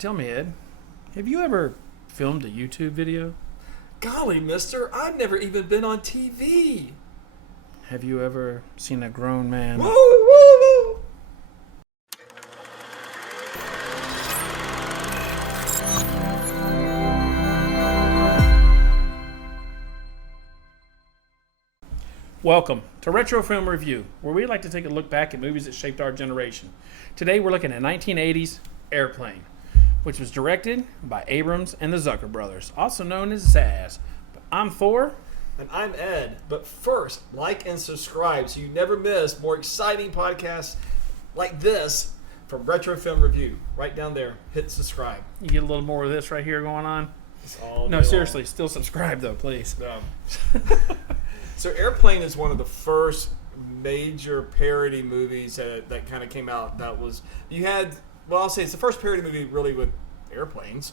Tell me, Ed, have you ever filmed a YouTube video? Golly, mister, I've never even been on TV. Have you ever seen a grown man? Whoa, whoa, whoa. Welcome to Retro Film Review, where we like to take a look back at movies that shaped our generation. Today we're looking at 1980's Airplane, which was directed by Abrams and the Zucker brothers, also known as Zaz. But I'm Thor. And I'm Ed. But first, like and subscribe so you never miss more exciting podcasts like this from Retro Film Review. Right down there, hit subscribe. You get a little more of this right here going on. No, seriously, still subscribe though, please. So Airplane is one of the first major parody movies that kind of came out. I'll say it's the first parody movie really with airplanes.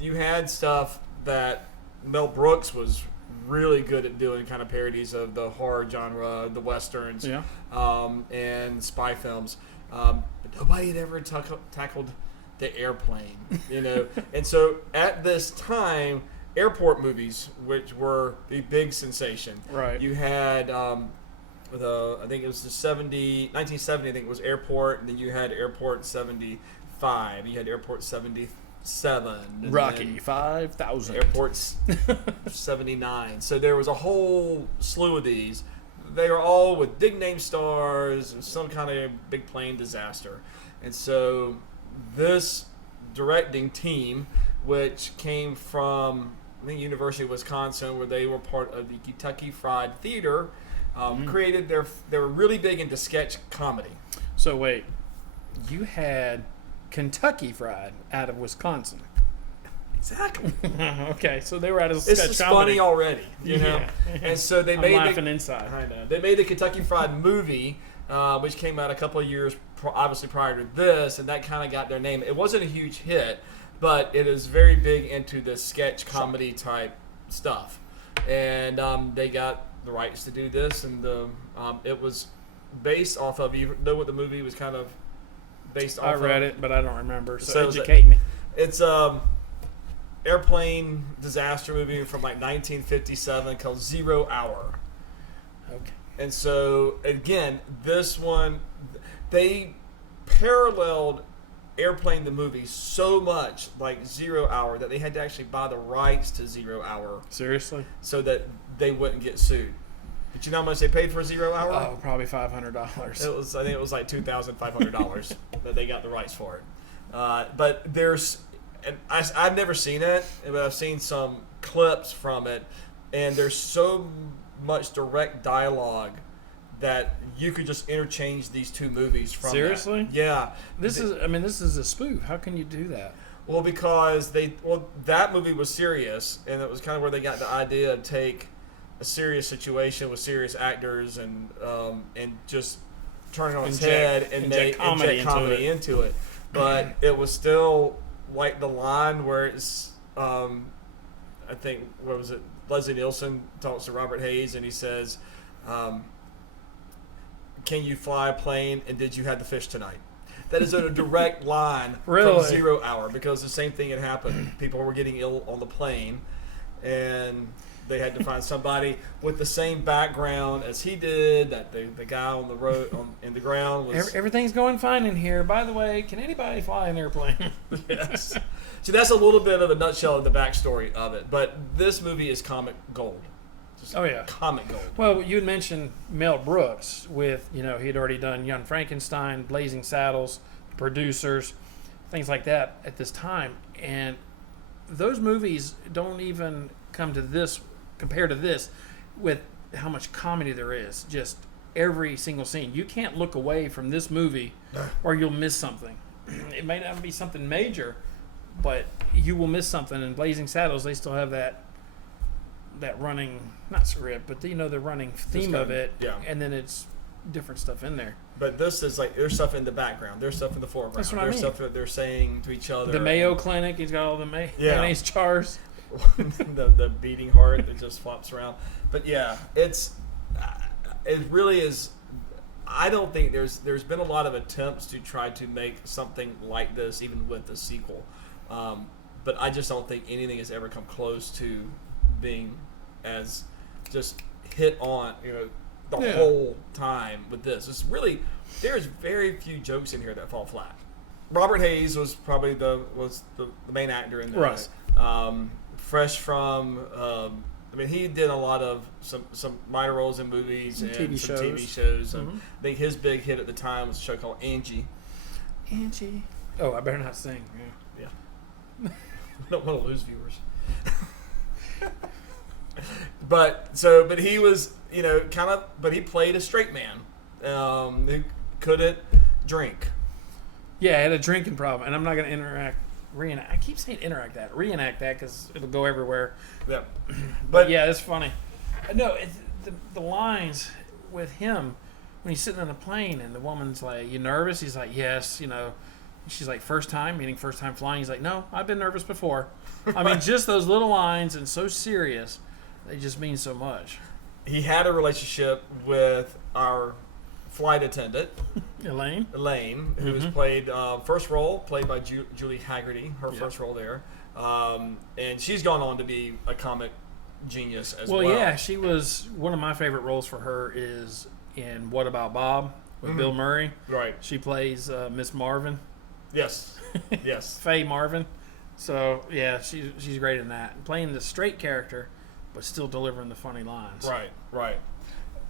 You had stuff that Mel Brooks was really good at doing, kind of parodies of the horror genre, the westerns, and spy films. But nobody had ever tackled the airplane, And so at this time, airport movies, which were a big sensation. Right. You had I think it was 1970, I think it was Airport, and then you had Airport 75, you had Airport 77. Rocky 5000. Airports 79. So there was a whole slew of these. They were all with big name stars and some kind of big plane disaster. And so this directing team, which came from the University of Wisconsin, where they were part of the Kentucky Fried Theater, created they were really big into sketch comedy. So wait, you had Kentucky Fried out of Wisconsin. Exactly. Okay, so they were out of sketch comedy. It's just funny already, Yeah. And so they I'm made laughing inside. I know. They made the Kentucky Fried movie, which came out a couple of years obviously prior to this, and that kind of got their name. It wasn't a huge hit, but it is very big into the sketch comedy type stuff. And they got the rights to do this, and it was based off of, you know what the movie was kind of based off of? I read it, but I don't remember, so So educate me. It's airplane disaster movie from like 1957 called 0 Hour. Okay. And so, again, this one, they paralleled Airplane the movie so much like 0 Hour that they had to actually buy the rights to 0 Hour. Seriously? So that they wouldn't get sued. But you know how much they paid for 0 Hour? Oh, probably $500. I think it was like $2,500 that they got the rights for it. But I've never seen it, but I've seen some clips from it, and there's so much direct dialogue that you could just interchange these two movies from. Seriously? That. Yeah. This is a spoof. How can you do that? Well, because that movie was serious, and it was kind of where they got the idea to take a serious situation with serious actors and just turn it on its head and inject comedy into it. But it was still like the line where it's, I think, what was it? Leslie Nielsen talks to Robert Hayes, and he says, "Can you fly a plane? And did you have the fish tonight?" That is a direct line from 0 Hour, because the same thing had happened. People were getting ill on the plane, and they had to find somebody with the same background as he did. That the guy on the road in the ground was. Everything's going fine in here. By the way, can anybody fly an airplane? Yes. So that's a little bit of a nutshell of the backstory of it. But this movie is comic gold. Just comic gold. Well, you had mentioned Mel Brooks with, he had already done Young Frankenstein, Blazing Saddles, Producers, things like that at this time. And those movies don't even come to this, compared to this, with how much comedy there is. Just every single scene. You can't look away from this movie or you'll miss something. It may not be something major, but you will miss something. In Blazing Saddles, they still have that running, not script, but the running theme of it. Yeah. And then it's different stuff in there. But this is like, there's stuff in the background. There's stuff in the foreground. That's what there's I mean. Stuff that they're saying to each other. The Mayo Clinic, he's got all the mayonnaise jars. the beating heart that just flops around. But yeah, it really is. I don't think there's been a lot of attempts to try to make something like this, even with the sequel. But I just don't think anything has ever come close to being as just hit on, the whole time with this. It's really, there's very few jokes in here that fall flat. Robert Hayes was probably the main actor in this. Right. Fresh from, he did a lot of some minor roles in movies and TV some shows. TV shows. And Mhm. I think his big hit at the time was a show called Angie. Angie. Oh, I better not sing. Yeah. I don't want to lose viewers. But he was, but he played a straight man who couldn't drink. Yeah, I had a drinking problem, and I'm not going to reenact. I keep saying reenact that because it'll go everywhere. Yeah. But yeah, it's funny. No, the lines with him when he's sitting on a plane and the woman's like, "You nervous?" He's like, "Yes." She's like, "First time?" Meaning first time flying. He's like, "No, I've been nervous before." I mean, just those little lines and so serious, they just mean so much. He had a relationship with our flight attendant, Elaine, who was played first role played by Julie Haggerty, her first role there, and she's gone on to be a comic genius as well. Well, yeah, she was one of my favorite roles for her is in What About Bob with Bill Murray. Right. She plays Miss Marvin. Yes. Yes. Faye Marvin. So yeah, she's great in that, playing the straight character, but still delivering the funny lines. Right.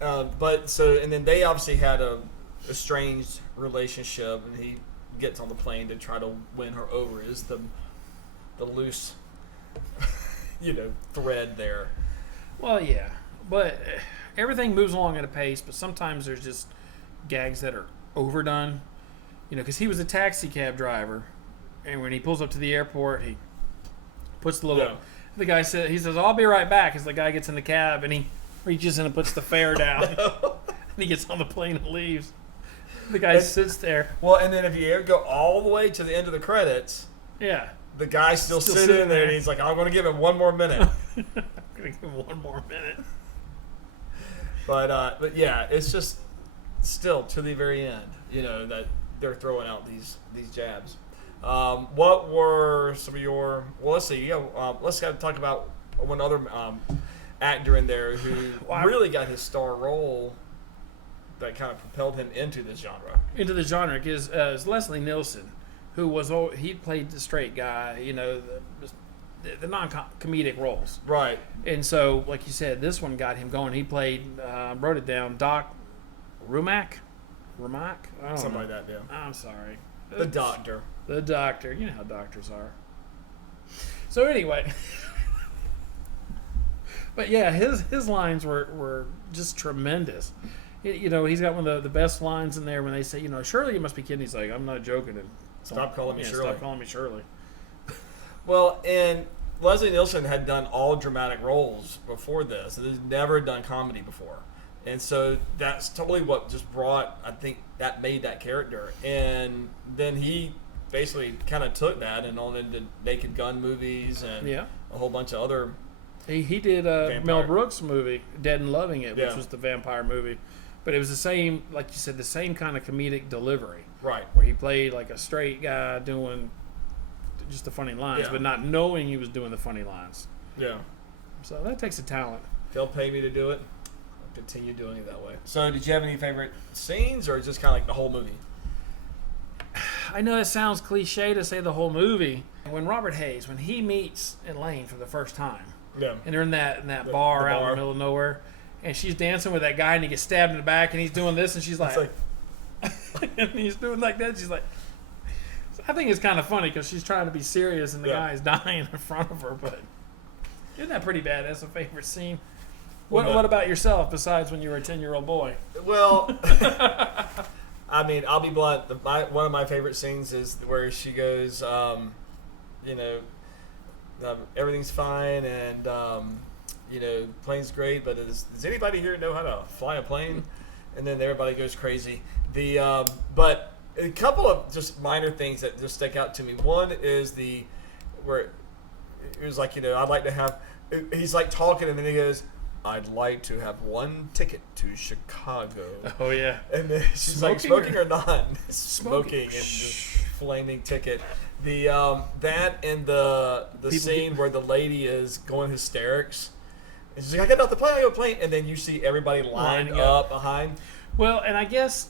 And then they obviously had a estranged relationship, and he gets on the plane to try to win her over. Is the loose, thread there. Well, yeah, but everything moves along at a pace. But sometimes there's just gags that are overdone. Because he was a taxi cab driver, and when he pulls up to the airport, he puts the little. Yeah. The guy says, "I'll be right back." As the guy gets in the cab, and he reaches in and puts the fare down, and he gets on the plane and leaves. The guy sits there. Well, and then if you ever go all the way to the end of the credits, Yeah. the guy's still sitting there, and he's like, "I'm going to give him one more minute." I'm gonna give him one more minute. But yeah, it's just still to the very end, that they're throwing out these jabs. What were some of your? Well, let's see. Let's talk about one other actor in there who really got his star role that kind of propelled him into this genre. Into the genre is Leslie Nielsen, who he played the straight guy, the non-comedic roles. Right. And so, like you said, this one got him going. He played, wrote it down, Doc Rumack? I don't Something know. like that, yeah. I'm sorry. The doctor. The doctor. You know how doctors are. So anyway. But yeah, his lines were just tremendous. He's got one of the best lines in there when they say, "Shirley, you must be kidding." He's like, "I'm not joking." And Stop calling me Shirley. Stop calling me Shirley. Well, and Leslie Nielsen had done all dramatic roles before this, and he's never done comedy before. And so that's totally what just I think that made that character. And then he basically kind of took that and on into Naked Gun movies and a whole bunch of other. He did a Mel Brooks movie, Dead and Loving It, which was the vampire movie. But it was the same, like you said, the same kind of comedic delivery. Right. Where he played like a straight guy doing just the funny lines, but not knowing he was doing the funny lines. Yeah. So that takes a talent. They'll pay me to do it. I'll continue doing it that way. So did you have any favorite scenes, or just kind of like the whole movie? I know it sounds cliche to say the whole movie. When Robert Hayes, when he meets Elaine for the first time, and they're in that bar out in the middle of nowhere, and she's dancing with that guy, and he gets stabbed in the back, and he's doing this, and she's like and he's doing like that. She's like, I think it's kind of funny because she's trying to be serious, and the guy's dying in front of her. But isn't that pretty bad? That's a favorite scene. What about yourself? Besides when you were a 10-year-old boy? Well, I mean, I'll be blunt. One of my favorite scenes is where she goes, everything's fine, and plane's great, but does anybody here know how to fly a plane? And then everybody goes crazy. But a couple of just minor things that just stick out to me. One is where it was like, I'd like to have. He's like talking, and then he goes, I'd like to have one ticket to Chicago. Oh yeah. And then she's like, smoking or not? Smoking and just flaming ticket. The that and the scene where the lady is going hysterics. And she's like, I got off the plane, I got off the plane, and then you see everybody lined up behind. Well, and I guess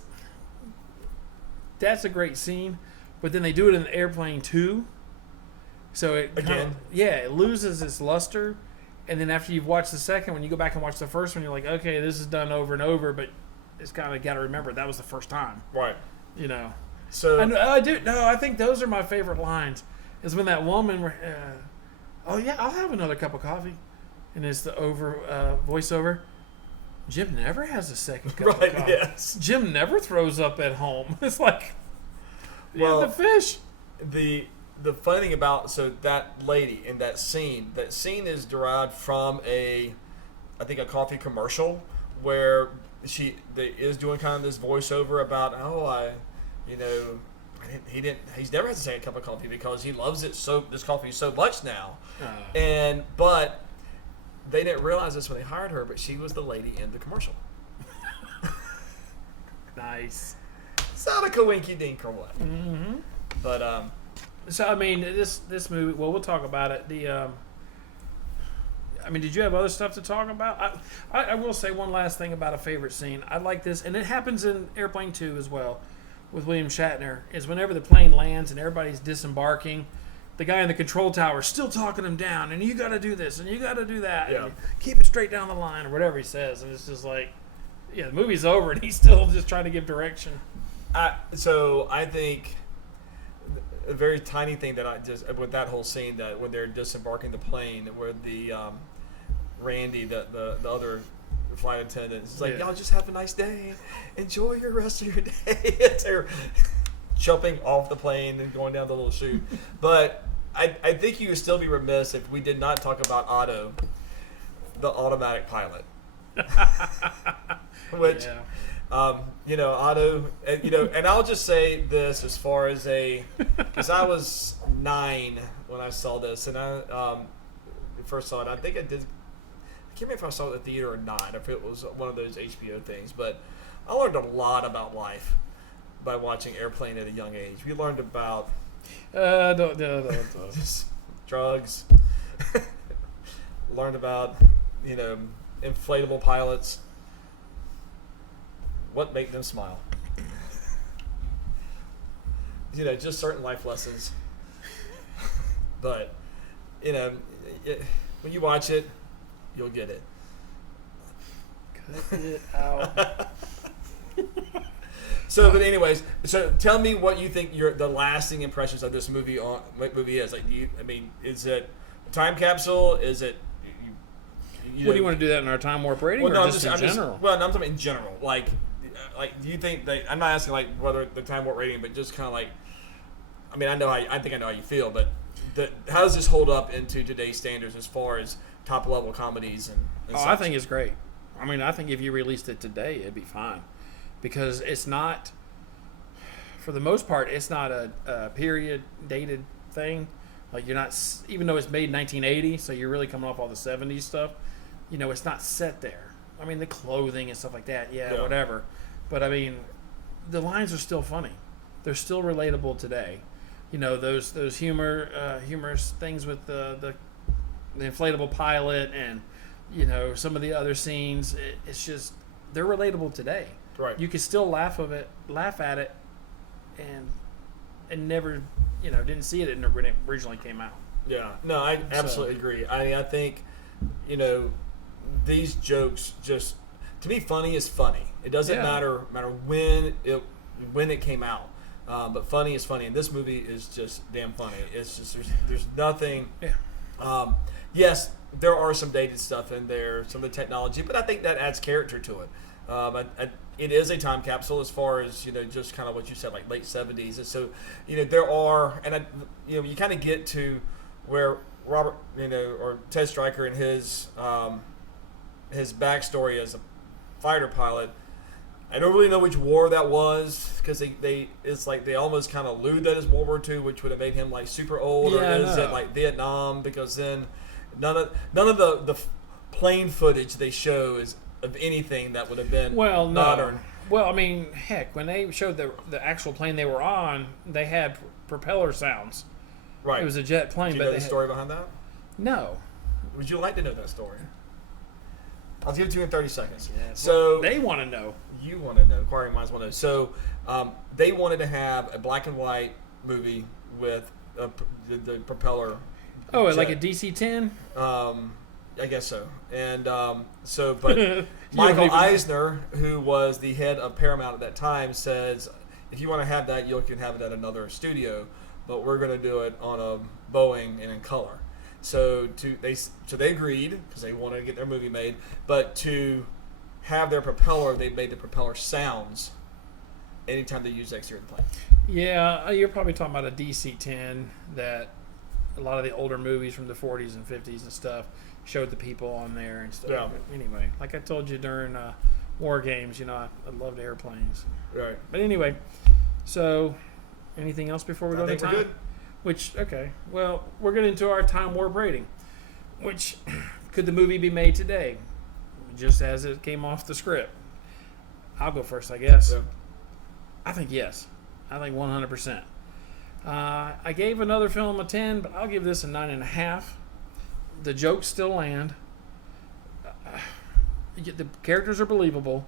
that's a great scene, but then they do it in Airplane 2. So it it loses its luster. And then after you've watched the second one, you go back and watch the first one, you're like, okay, this is done over and over, but it's kind of got to remember that was the first time. Right. You know. So I think those are my favorite lines. Is when that woman, oh yeah, I'll have another cup of coffee, and it's the voiceover. Jim never has a second cup of coffee. Yes. Jim never throws up at home. It's like, well, the fish. The funny thing about that lady in that scene is derived from a coffee commercial where is doing kind of this voiceover about he's never had to take a cup of coffee because he loves it this coffee so much now, but they didn't realize this when they hired her, but she was the lady in the commercial. Nice. Sound like a winky dink or what? Mm-hmm. But so I mean, this movie. Well, we'll talk about it. I mean, did you have other stuff to talk about? I will say one last thing about a favorite scene. I like this, and it happens in Airplane 2 as well, with William Shatner. Is whenever the plane lands and everybody's disembarking, the guy in the control tower is still talking them down, and you got to do this and you got to do that. Yeah. And keep it straight down the line or whatever he says, and it's just like, yeah, the movie's over and he's still just trying to give direction. So I think a very tiny thing that I just with that whole scene, that when they're disembarking the plane, where the Randy, the other flight attendant, is like, y'all just have a nice day, enjoy your rest of your day. They're jumping off the plane and going down the little chute. But I think you would still be remiss if we did not talk about Otto, the automatic pilot. Which, Otto, and I'll just say this as far as because I was 9 when I saw this, and I first saw it. I think I did. I can't remember if I saw it at the theater or not, if it was one of those HBO things. But I learned a lot about life by watching Airplane at a young age. We learned about Don't. drugs. Learned about inflatable pilots. What make them smile? Just certain life lessons. But when you watch it, you'll get it. Cut it out. So, but anyways, so tell me what you think the lasting impressions of this movie is. Like, is it a time capsule? Is it? What do you want to do that in our time warp rating, or just in general? I'm talking in general. Like, do you think I'm not asking like whether the time warp rating, but just kind of like, I think I know how you feel, but how does this hold up into today's standards as far as top level comedies and such? I think it's great. I think if you released it today, it'd be fine, because it's not, for the most part, it's not a period dated thing. Like, you're not, even though it's made in 1980, so you're really coming off all the 70s stuff. It's not set there. The clothing and stuff like that, yeah. Whatever. But the lines are still funny. They're still relatable today. Those humorous things with the inflatable pilot and some of the other scenes. It's just, they're relatable today. Right. You can still laugh at it, and never didn't see it when it originally came out. Yeah. No, I absolutely agree. I think these jokes, just to me, funny is funny. It doesn't matter when it came out, but funny is funny, and this movie is just damn funny. It's just there's nothing. Yeah. Yes, there are some dated stuff in there, some of the technology, but I think that adds character to it. It is a time capsule as far as just kind of what you said, like late 70s, and so there are, and you kind of get to where Robert or Ted Stryker and his backstory as a fighter pilot. I don't really know which war that was, because it's like they almost kind of allude that as World War II, which would have made him like super old, or is it like Vietnam? Because then none of the plane footage they show is of anything that would have been Well, no. modern. Well, I mean, heck, when they showed the actual plane they were on, they had propeller sounds. Right. It was a jet plane, Do you but know they the story behind that? no. Would you like to know that story? I'll give it to you in 30 seconds. Yeah, So they want to know. you want to know, inquiring minds want to know. So they wanted to have a black and white movie with the propeller. Oh, jet. like a DC-10? I guess so. And but You Michael don't even- Eisner, who was the head of Paramount at that time, says, if you want to have that, you can have it at another studio, but we're going to do it on a Boeing and in color. So they agreed because they wanted to get their movie made, but to have their propeller, they made the propeller sounds anytime they used the exterior of the plane. Yeah, you're probably talking about a DC-10 that a lot of the older movies from the 40s and 50s and stuff showed the people on there and stuff. Yeah. But anyway, like I told you during War Games, I loved airplanes. Right. But anyway, so anything else before we go I to think time? we're good. Okay. Well, we're getting into our time warp rating. Which, could the movie be made today? Just as it came off the script. I'll go first, I guess. Yeah. I think yes. I think 100%. I gave another film a 10, but I'll give this a 9.5. The jokes still land. The characters are believable.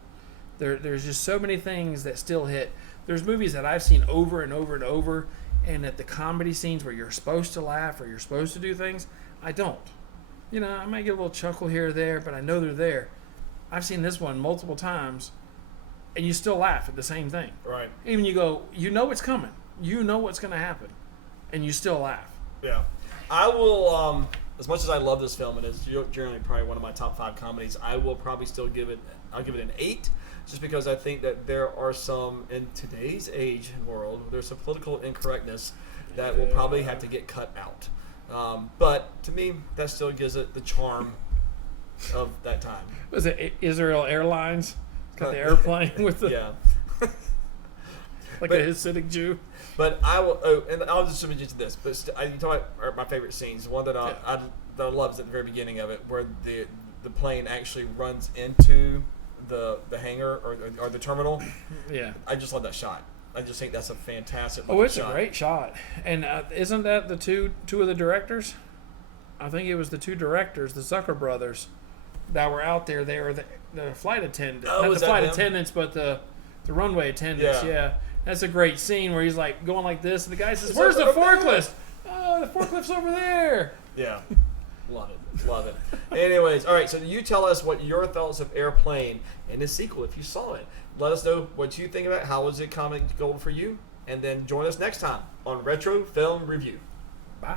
There's just so many things that still hit. There's movies that I've seen over and over and over, and at the comedy scenes where you're supposed to laugh or you're supposed to do things, I don't. I might get a little chuckle here or there, but I know they're there. I've seen this one multiple times, and you still laugh at the same thing. Right. Even you go, it's coming. You know what's going to happen, and you still laugh. Yeah. I will, as much as I love this film, and it's generally probably one of my top 5 comedies, I will probably still I'll give it an 8, just because I think that there are some, in today's age and world, there's some political incorrectness that will probably have to get cut out. But to me, that still gives it the charm of that time. Was it Israel Airlines? Got the airplane with the Yeah. like but- a Hasidic Jew. But I will, and I'll just submit you to this. But you talk about my favorite scenes. One that I love is at the very beginning of it, where the plane actually runs into the hangar or the terminal. Yeah. I just love that shot. I just think that's a fantastic. Oh, it's shot. a great shot. And isn't that the two of the directors? I think it was the 2 directors, the Zucker brothers, that were out there. They were the flight attendants, Oh, not was the that flight them? attendants, but the runway attendants. Yeah. That's a great scene where he's like going like this, and the guy says, It's "Where's the over there." forklift?" Oh, the forklift's over there. Yeah. Love it. Anyways, all right. So you tell us what your thoughts of Airplane and the sequel, if you saw it. Let us know what you think about it. How was it comedy gold for you? And then join us next time on Retro Film Review. Bye.